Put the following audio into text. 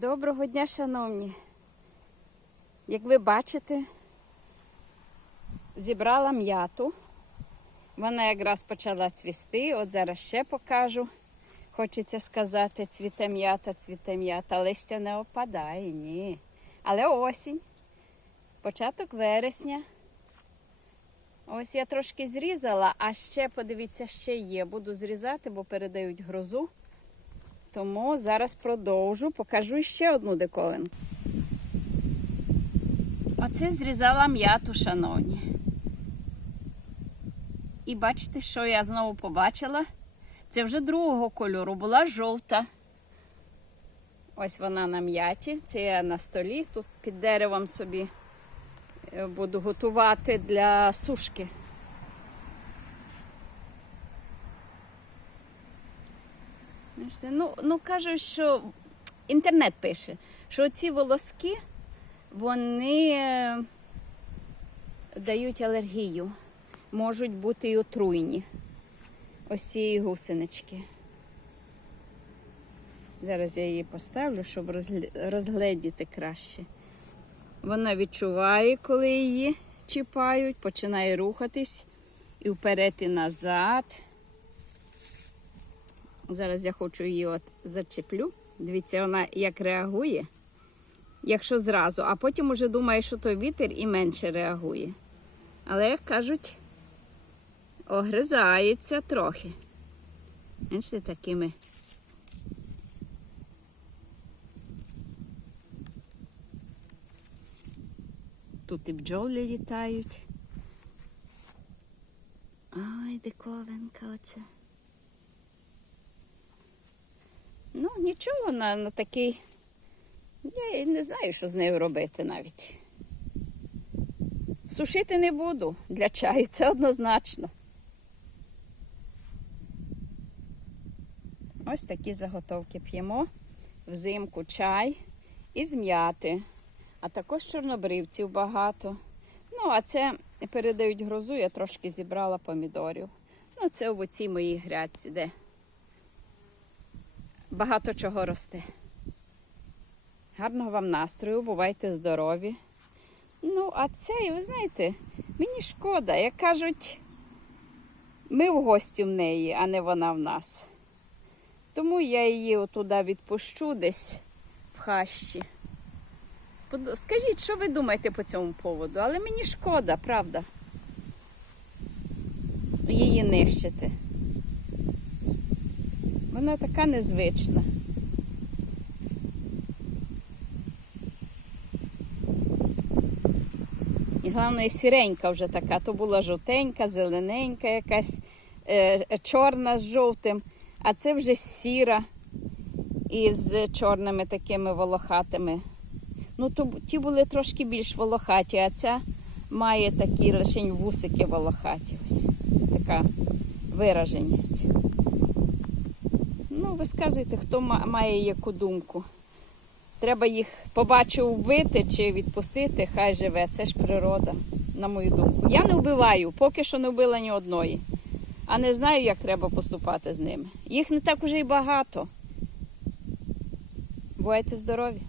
Доброго дня, шановні. Як ви бачите, зібрала м'яту. Вона якраз почала цвісти. От зараз ще покажу. Хочеться сказати, цвіте м'ята, цвіте м'ята, листя не опадає, ні. Але осінь, початок вересня. Ось я трошки зрізала, а ще, подивіться, ще є. Буду зрізати, бо передають грозу. Тому зараз продовжу, покажу ще одну диковинку. Оце зрізала м'яту, шановні. І бачите, що я знову побачила? Це вже другого кольору, була жовта. Ось вона на м'яті. Це я на столі. Тут під деревом собі е, буду готувати для сушки. Ну, ну кажуть, що інтернет пише, що ці волоски вони е, дають алергію, можуть бути і отруйні. Ось цієї гусенички. Зараз я її поставлю, щоб розгледіти краще. Вона відчуває, коли її чіпають, починає рухатись і вперед, і назад. Зараз я хочу її от зачеплю. Дивіться, вона як реагує. Якщо зразу, а потім уже думає, що то вітер і менше реагує. Але, як кажуть, огризається трохи. Бачите, такими. Тут і бджоли літають. Ой, диковинка оце. Ну, нічого на, на такий. Я не знаю, що з нею робити навіть. Сушити не буду для чаю, це однозначно. Ось такі заготовки п'ємо. Взимку чай із м'яти, а також чорнобривців багато. Ну, а це передають грозу, я трошки зібрала помідорів. Ну, це в оцій моїй грядці, де багато чого росте. Гарного вам настрою, бувайте здорові. Ну, а це, і ви знаєте, мені шкода, як кажуть, ми в гості в неї, а не вона в нас. Тому я її отуда відпущу десь в хащі. Скажіть, що ви думаєте по цьому поводу? Але мені шкода, правда. Її нищити. Вона така незвична. І головне, сіренька вже така. То була жовтенька, зелененька, якась е, е, чорна з жовтим, а це вже сіра із чорними такими волохатими. Ну, то ті були трошки більш волохаті, а ця має такі лише вусики волохаті. Ось така вираженість. Висказуйте, хто має яку думку. Треба їх побачив вбити чи відпустити, хай живе. Це ж природа, на мою думку. Я не вбиваю, поки що не вбила ні одної. А не знаю, як треба поступати з ними. Їх не так уже й багато. Бувайте здорові!